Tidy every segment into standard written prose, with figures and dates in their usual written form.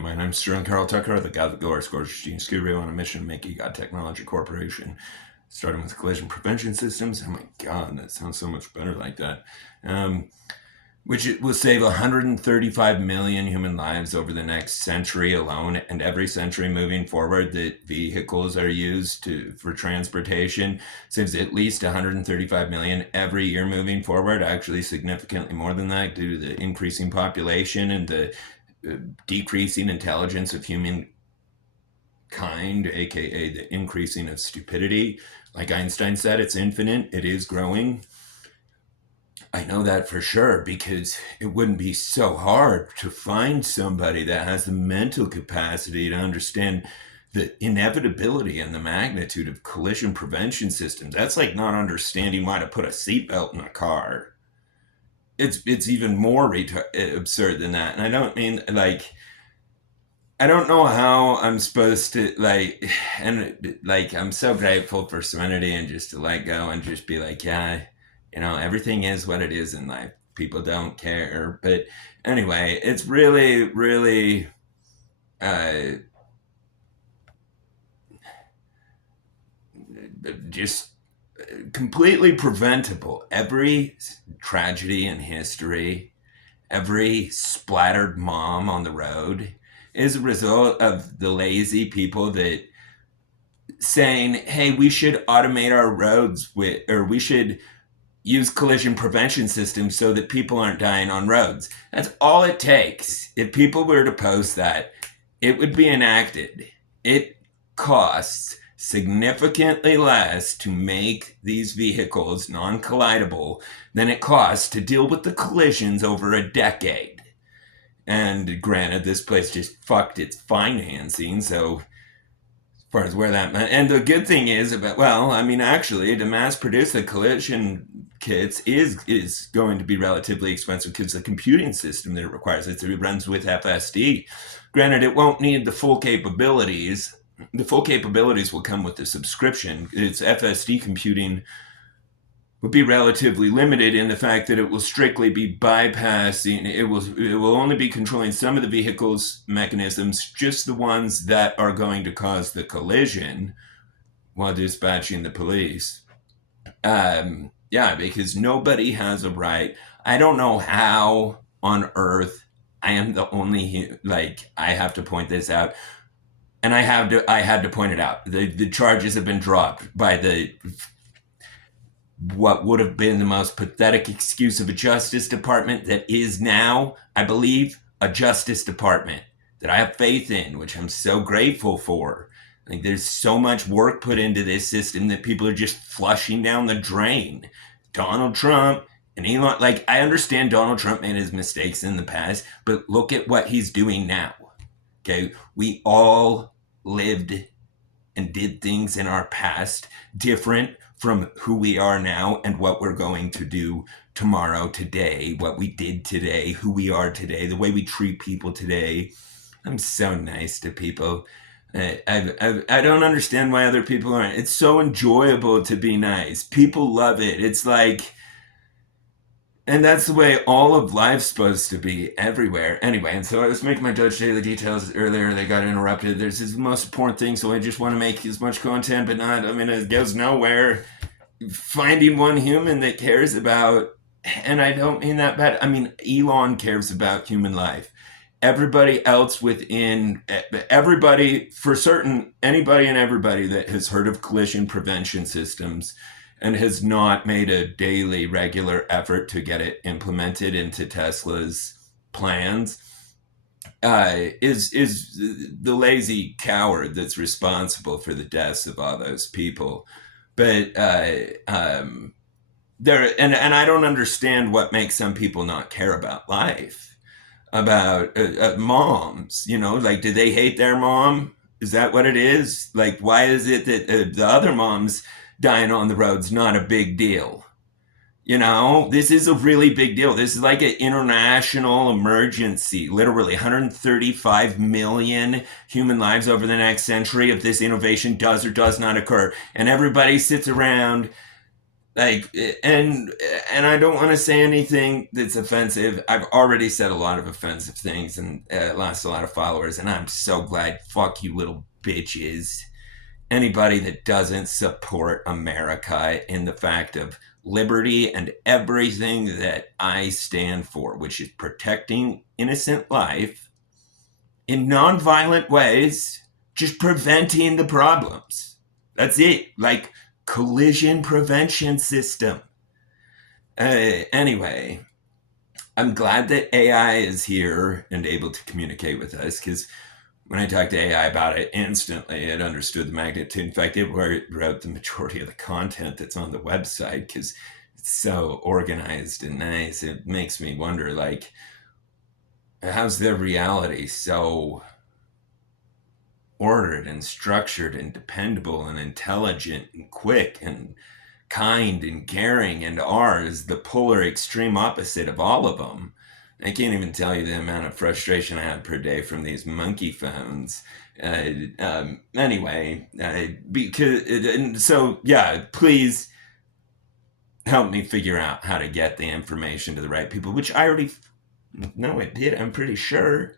My name's Sterling Carl Tucker, the guy that Gore scores Gene Scooby on a mission to make EGOT Technology Corporation. Starting with collision prevention systems. Oh my God, that sounds so much better like that. Which it will save 135 million human lives over the next century alone, and every century moving forward that vehicles are used for transportation saves at least 135 million every year moving forward, actually significantly more than that due to the increasing population and the decreasing intelligence of humankind, aka the increasing of stupidity. Like Einstein said, it's infinite, it is growing. I know that for sure because it wouldn't be so hard to find somebody that has the mental capacity to understand the inevitability and the magnitude of collision prevention systems. That's like not understanding why to put a seatbelt in a car. It's even more absurd than that. And I don't mean like I don't know how I'm supposed to I'm so grateful for serenity and just to let go and just be like, yeah, everything is what it is in life. People don't care. But anyway, it's really, really just completely preventable. Every tragedy in history, every splattered mom on the road is a result of the lazy people that saying, hey, we should automate our roads or we should use collision prevention systems so that people aren't dying on roads. That's all it takes. If people were to post that, it would be enacted. It costs significantly less to make these vehicles non-collidable than it costs to deal with the collisions over a decade. And granted, this place just fucked its financing, so as far as where that and the good thing is actually to mass produce the collision kits is going to be relatively expensive because the computing system that it requires, it runs with FSD. Granted, it won't need the full capabilities. The full capabilities will come with the subscription. Its FSD computing would be relatively limited in the fact that it will strictly be bypassing, it will only be controlling some of the vehicle's mechanisms, just the ones that are going to cause the collision while dispatching the police. Because nobody has a right. I don't know how on earth I am the only, I have to point this out. And I had to point it out. The charges have been dropped by what would have been the most pathetic excuse of a Justice Department that is now, I believe, a Justice Department that I have faith in, which I'm so grateful for. Like, there's so much work put into this system that people are just flushing down the drain. Donald Trump and Elon, I understand Donald Trump made his mistakes in the past, but look at what he's doing now. Okay, we all lived and did things in our past different from who we are now and what we're going to do tomorrow, today, what we did today, who we are today, the way we treat people today. I'm so nice to people. I don't understand why other people aren't. It's so enjoyable to be nice. People love it. It's like, and that's the way all of life's supposed to be everywhere. Anyway, and so I was making my DOGE Daily Details earlier. They got interrupted. There's this most important thing, so I just want to make as much content, but it goes nowhere. Finding one human that cares about, and I don't mean that bad. Elon cares about human life. Everybody else everybody, for certain, anybody and everybody that has heard of collision prevention systems and has not made a daily regular effort to get it implemented into Tesla's plans is the lazy coward that's responsible for the deaths of all those people. But and I don't understand what makes some people not care about life. About moms, do they hate their mom? Is that what it is? Why is it that the other moms dying on the road's not a big deal? This is a really big deal. This is like an international emergency. Literally 135 million human lives over the next century if this innovation does or does not occur. And everybody sits around like, and I don't want to say anything that's offensive. I've already said a lot of offensive things and lost a lot of followers, and I'm so glad. Fuck you, little bitches. Anybody that doesn't support America in the fact of liberty and everything that I stand for, which is protecting innocent life in nonviolent ways, just preventing the problems. That's it. Like collision prevention system. Anyway, I'm glad that AI is here and able to communicate with us because when I talked to AI about it, instantly it understood the magnitude. In fact, it wrote the majority of the content that's on the website because it's so organized and nice. It makes me wonder, like, how's their reality so ordered and structured and dependable and intelligent and quick and kind and caring, and ours the polar extreme opposite of all of them. I can't even tell you the amount of frustration I had per day from these monkey phones. Anyway, because and so yeah, please help me figure out how to get the information to the right people, which I already know it did. I'm pretty sure.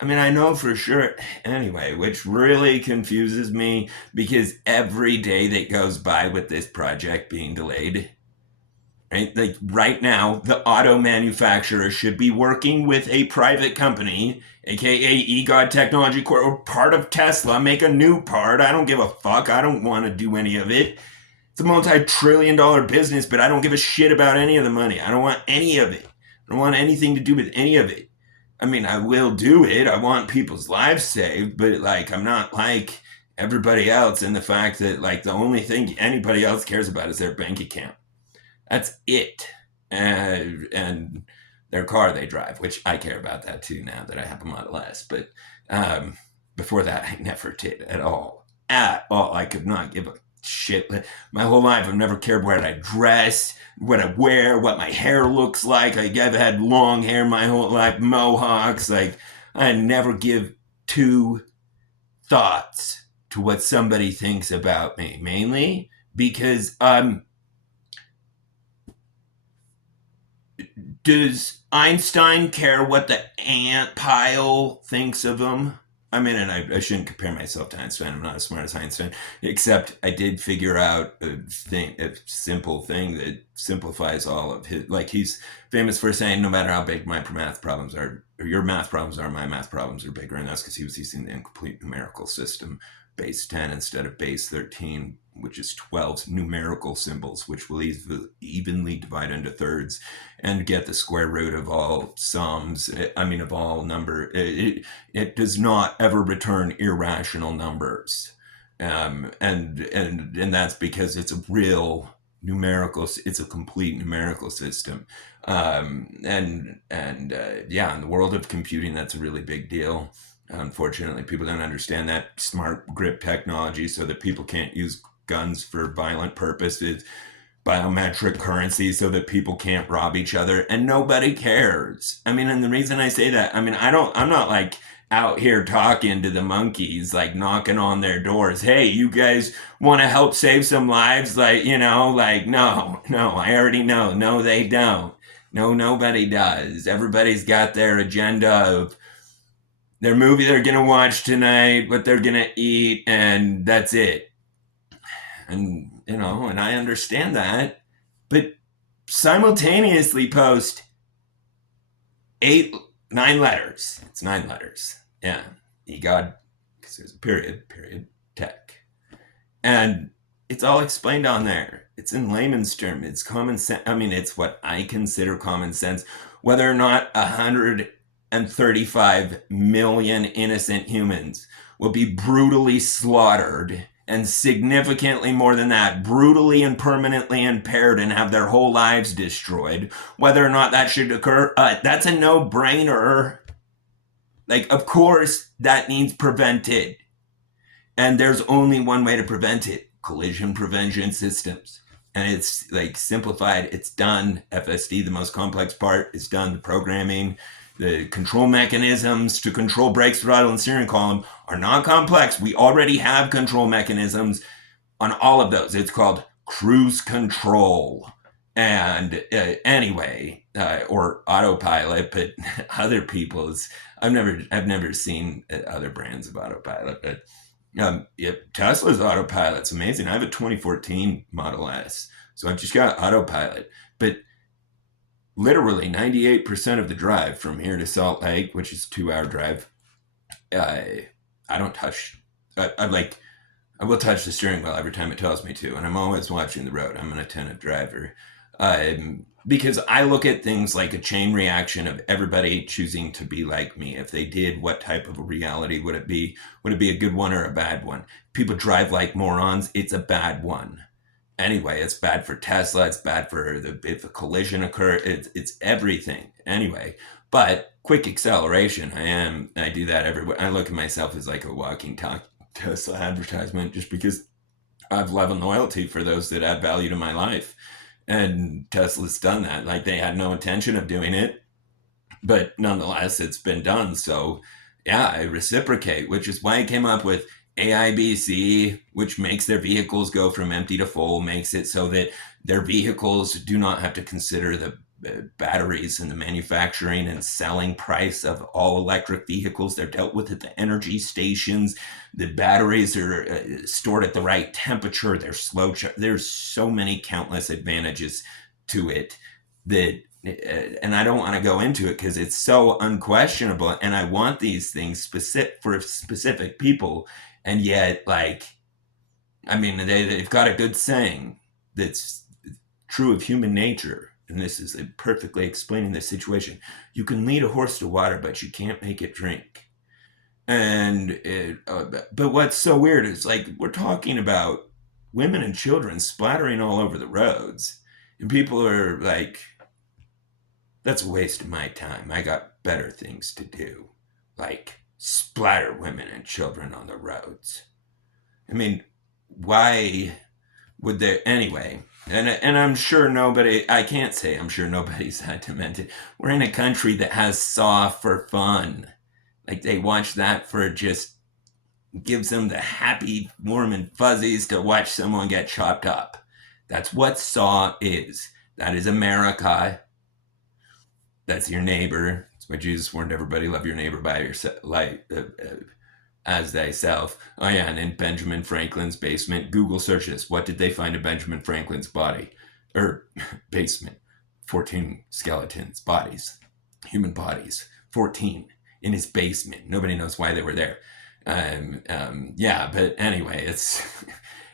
I mean, I know for sure. Anyway, which really confuses me because every day that goes by with this project being delayed, right? Like right now, the auto manufacturer should be working with a private company, aka EGOD Technology Corp, or part of Tesla, make a new part. I don't give a fuck. I don't want to do any of it. It's a multi-trillion-dollar business, but I don't give a shit about any of the money. I don't want any of it. I don't want anything to do with any of it. I mean, I will do it. I want people's lives saved, but like, I'm not like everybody else in the fact that like the only thing anybody else cares about is their bank account. That's it. And their car they drive, which I care about that too now that I have a Model S. But before that, I never did at all. At all. I could not give a shit. My whole life, I've never cared where I dress, what I wear, what my hair looks like. Like, I've had long hair my whole life, mohawks. Like, I never give two thoughts to what somebody thinks about me, mainly because does Einstein care what the ant pile thinks of him? I mean, and I shouldn't compare myself to Einstein. I'm not as smart as Einstein, except I did figure out a simple thing that simplifies all of his. Like, he's famous for saying, no matter how big my math problems are, or your math problems are, my math problems are bigger. And that's because he was using the incomplete numerical system, base 10 instead of base 13, which is 12 numerical symbols, which will evenly divide into thirds and get the square root of all sums. I mean, of all number. It does not ever return irrational numbers, and that's because it's a real numerical. It's a complete numerical system, and yeah, in the world of computing, that's a really big deal. Unfortunately, people don't understand that smart grip technology, so that people can't use guns for violent purposes, biometric currency so that people can't rob each other, and nobody cares. I mean, and the reason I say that, I mean, I'm not like out here talking to the monkeys, like knocking on their doors. Hey, you guys want to help save some lives? Like, like, no, I already know. No, they don't. No, nobody does. Everybody's got their agenda of their movie they're going to watch tonight, what they're going to eat, and that's it. And, and I understand that, but simultaneously post 9 letters. It's 9 letters. Yeah. EGOD, because there's a period, tech. And it's all explained on there. It's in layman's terms. It's common sense. I mean, it's what I consider common sense. Whether or not 135 million innocent humans will be brutally slaughtered, and significantly more than that, brutally and permanently impaired and have their whole lives destroyed, whether or not that should occur, that's a no-brainer. Like, of course, that needs prevented. And there's only one way to prevent it: collision prevention systems. And it's like simplified. It's done. FSD, the most complex part, is done. The programming, the control mechanisms to control brakes, throttle, and steering column are not complex. We already have control mechanisms on all of those. It's called cruise control. And anyway, or autopilot, but other people's, I've never seen other brands of autopilot, but yeah, Tesla's autopilot's amazing. I have a 2014 Model S, so I've just got autopilot. But literally 98% of the drive from here to Salt Lake, which is a 2 hour drive, I don't touch. I'm like, I will touch the steering wheel every time it tells me to, and I'm always watching the road. I'm an attentive driver. Because I look at things like a chain reaction of everybody choosing to be like me. If they did, what type of a reality would it be? Would it be a good one or a bad one? People drive like morons. It's a bad one. Anyway, it's bad for Tesla. It's bad for if a collision occurs. It's everything. Anyway, but quick acceleration. I do that everywhere. I look at myself as like a walking Tesla advertisement, just because I've love and loyalty for those that add value to my life. And Tesla's done that. Like, they had no intention of doing it, but nonetheless, it's been done. So yeah, I reciprocate, which is why I came up with AIBC, which makes their vehicles go from empty to full, makes it so that their vehicles do not have to consider the batteries and the manufacturing and selling price of all electric vehicles. They're dealt with at the energy stations. The batteries are stored at the right temperature. They're slow. There's so many countless advantages to it that, and I don't want to go into it because it's so unquestionable. And I want these things specific for specific people. And yet, like, I mean, they've got a good saying that's true of human nature. And this is perfectly explaining the situation. You can lead a horse to water, but you can't make it drink. And but what's so weird is, like, we're talking about women and children splattering all over the roads, and people are like, "That's a waste of my time. I got better things to do, like splatter women and children on the roads." I mean, why would there anyway? And I'm sure nobody, I can't say I'm sure nobody's that demented. We're in a country that has Saw for fun. Like, they watch that for just gives them the happy, warm and fuzzies to watch someone get chopped up. That's what Saw is. That is America. That's your neighbor. That's why Jesus warned everybody, love your neighbor by yourself, as thyself. Oh yeah, and in Benjamin Franklin's basement, Google search this. What did they find in Benjamin Franklin's body? Or basement. 14 skeletons, bodies, human bodies. 14 in his basement. Nobody knows why they were there. Yeah, but anyway, it's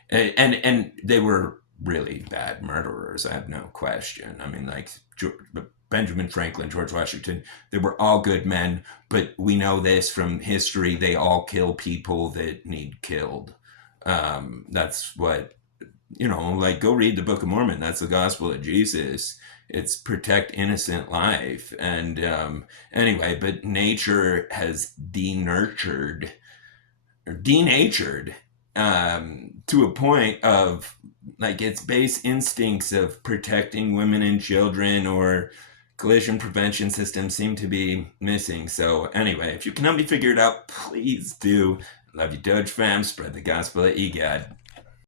and they were really bad murderers. I have no question. I mean, like, Benjamin Franklin, George Washington, they were all good men, but we know this from history. They all kill people that need killed. That's what, like, go read the Book of Mormon. That's the gospel of Jesus. It's protect innocent life. And anyway, but nature has denatured to a point of, like, its base instincts of protecting women and children or collision prevention systems seem to be missing. So anyway, if you can help me figure it out, please do. Love you, Doge fam. Spread the gospel of EGAD.